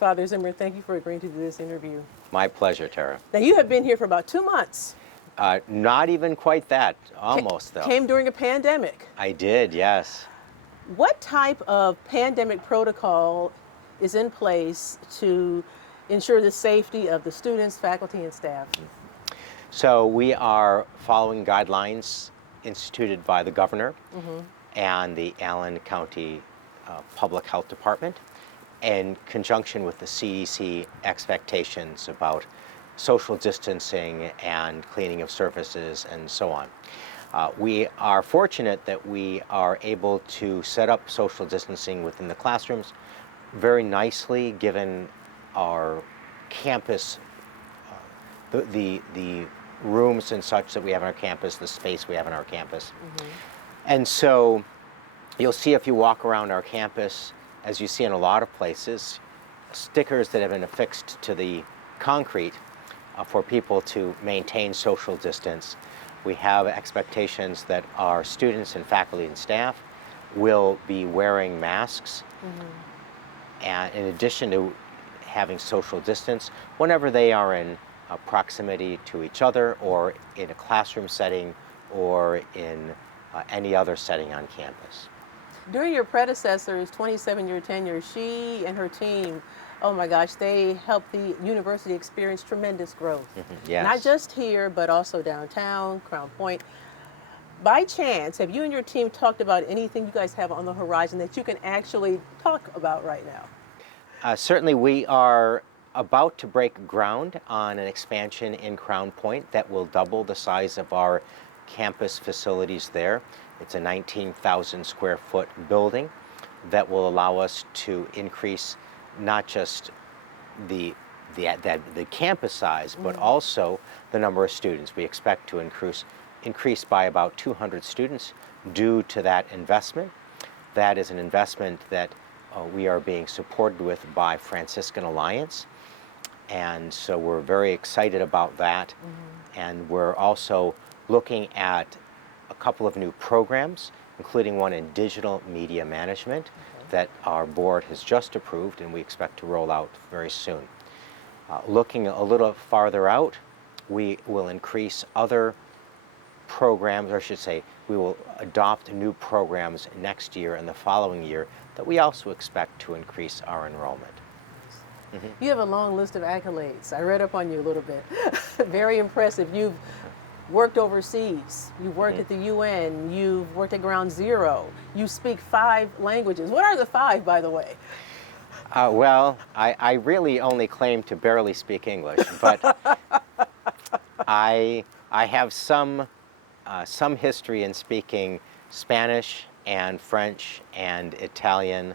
Father Zimmer, thank you for agreeing to do this interview. My pleasure, Tara. Now, you have been here for about 2 months. Not even quite that, almost though. Came during a pandemic. I did, yes. What type of pandemic protocol is in place to ensure the safety of the students, faculty, and staff? So we are following guidelines instituted by the governor and the Allen County Public Health Department in conjunction with the CDC expectations about social distancing and cleaning of surfaces and so on. We are fortunate that we are able to set up social distancing within the classrooms very nicely given our campus, the rooms and such that we have on our campus, the space we have on our campus. And so you'll see if you walk around our campus, as you see in a lot of places, stickers that have been affixed to the concrete for people to maintain social distance. We have expectations that our students and faculty and staff will be wearing masks, and in addition to having social distance, whenever they are in proximity to each other or in a classroom setting or in any other setting on campus. During your predecessor's 27-year tenure, she and her team, oh my gosh, they helped the university experience tremendous growth. Yes. Not just here, but also downtown, Crown Point. By chance, have you and your team talked about anything you guys have on the horizon that you can actually talk about right now? Certainly, we are about to break ground on an expansion in Crown Point that will double the size of our campus facilities there. It's a 19,000 square foot building that will allow us to increase not just the campus size, but also the number of students. We expect to increase by about 200 students due to that investment. That is an investment that we are being supported with by Franciscan Alliance, and so we're very excited about that. And we're also looking at a couple of new programs, including one in digital media management that our board has just approved and we expect to roll out very soon. Looking a little farther out, we will increase other programs, or I should say, we will adopt new programs next year and the following year that we also expect to increase our enrollment. You have a long list of accolades. I read up on you a little bit. Very impressive. You've worked overseas. You've worked at the UN. You've worked at Ground Zero. You speak 5 languages. What are the 5, by the way? Well, I really only claim to barely speak English, but I have some history in speaking Spanish and French and Italian.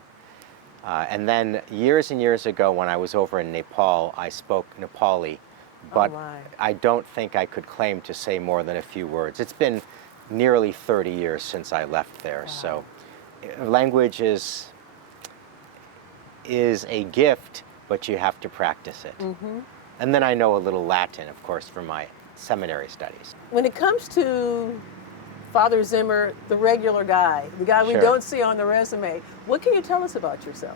And then years and years ago when I was over in Nepal, I spoke Nepali, but I don't think I could claim to say more than a few words. It's been nearly 30 years since I left there, so language is a gift, but you have to practice it. And then I know a little Latin, of course, from my seminary studies. When it comes to Father Zimmer, the regular guy, the guy we Sure. don't see on the resume, what can you tell us about yourself?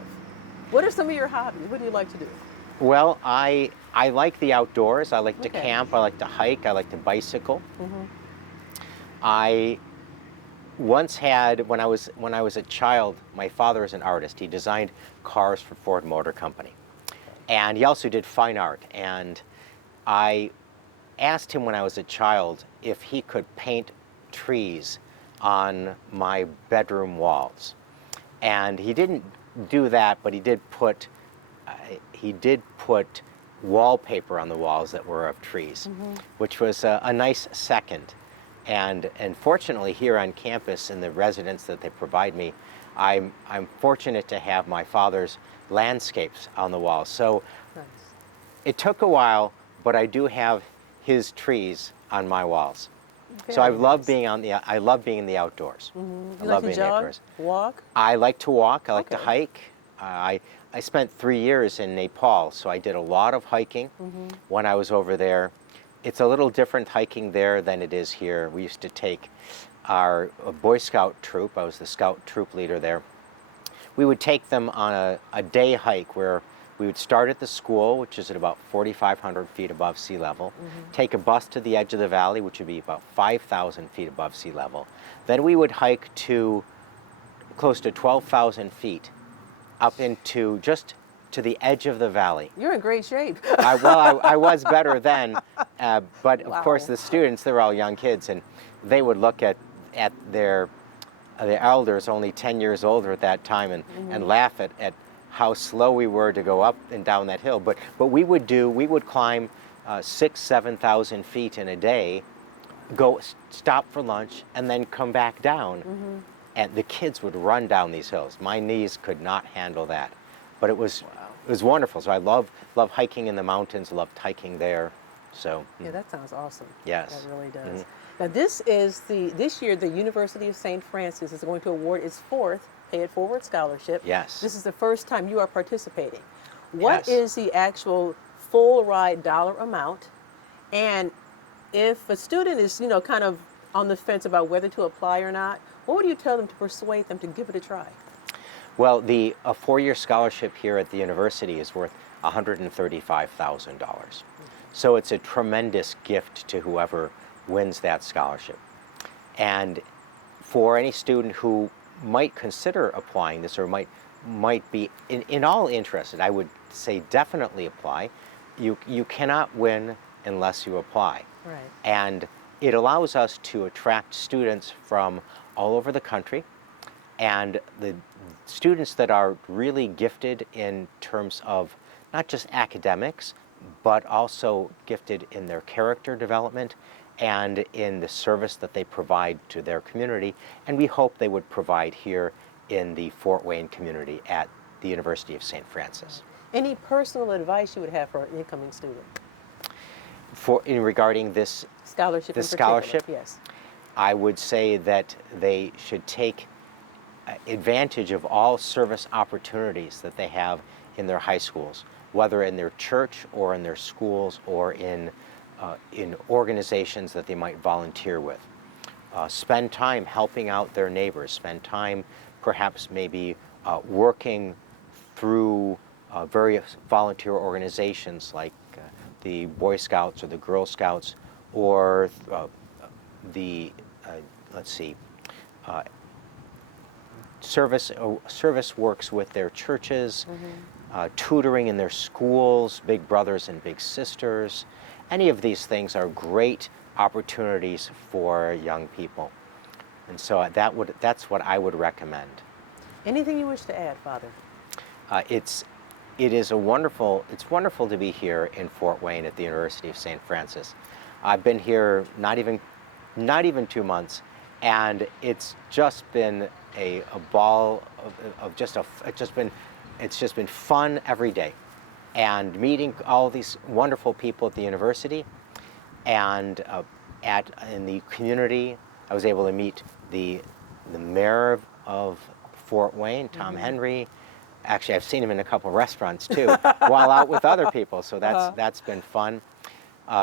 What are some of your hobbies? What do you like to do? Well, I like the outdoors. I like to Okay. camp. I like to hike. I like to bicycle. I once had, when I was a child, my father is an artist. He designed cars for Ford Motor Company, and he also did fine art. And I asked him when I was a child if he could paint trees on my bedroom walls, and he didn't do that, but he did put wallpaper on the walls that were of trees, which was a nice second. And fortunately here on campus in the residence that they provide me, I'm fortunate to have my father's landscapes on the walls. So it took a while, but I do have his trees on my walls. So I love being in the outdoors. I love being outdoors. Walk? I like to walk. I like to Okay. hike. I spent 3 years in Nepal, so I did a lot of hiking when I was over there. It's a little different hiking there than it is here. We used to take our Boy Scout troop. I was the scout troop leader there. We would take them on a day hike where We would start at the school, which is at about 4,500 feet above sea level, take a bus to the edge of the valley, which would be about 5,000 feet above sea level. Then we would hike to close to 12,000 feet up into just to the edge of the valley. You're in great shape. I was better then, but of course Wow. the students, they were all young kids, and they would look at their elders, only 10 years older at that time, and laugh at how slow we were to go up and down that hill. But we would climb 7,000 feet in a day, stop for lunch, and then come back down. And the kids would run down these hills. My knees could not handle that, but it was wonderful. So I love hiking in the mountains. Loved hiking there. So Yeah, that sounds awesome. Yes. That really does. Now this year the University of St. Francis is going to award its 4th Pay It Forward scholarship. Yes. This is the first time you are participating. What Yes. is the actual full ride dollar amount? And if a student is, kind of on the fence about whether to apply or not, what would you tell them to persuade them to give it a try? Well, a 4-year scholarship here at the university is worth $135,000. So it's a tremendous gift to whoever wins that scholarship. And for any student who might consider applying this or might be in all interested, I would say definitely apply. You cannot win unless you apply. Right. And it allows us to attract students from all over the country, and the students that are really gifted in terms of not just academics, but also gifted in their character development and in the service that they provide to their community, and we hope they would provide here in the Fort Wayne community at the University of St. Francis. Any personal advice you would have for an incoming student? Regarding this Scholarship in This particular, scholarship? yes. I would say that they should take advantage of all service opportunities that they have in their high schools, whether in their church or in their schools or in organizations that they might volunteer with. Spend time helping out their neighbors, spend time perhaps maybe working through various volunteer organizations like the Boy Scouts or the Girl Scouts, or service works with their churches, tutoring in their schools, big brothers and big sisters. Any of these things are great opportunities for young people. And so that's what I would recommend. Anything you wish to add, Father? It's wonderful to be here in Fort Wayne at the University of St. Francis. I've been here not even 2 months, and it's just been a ball it's just been fun every day, and meeting all these wonderful people at the university, and in the community. I was able to meet the mayor of Fort Wayne, Tom Henry. Actually, I've seen him in a couple of restaurants too, while out with other people. So that's been fun.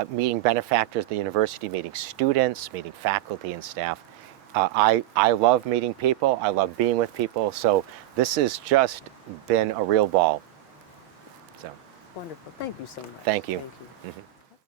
Meeting benefactors at the university, meeting students, meeting faculty and staff. I love meeting people. I love being with people. So this has just been a real ball. So Wonderful. Thank you so much. thank you. Thank you.